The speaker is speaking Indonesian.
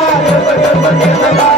देव देव देव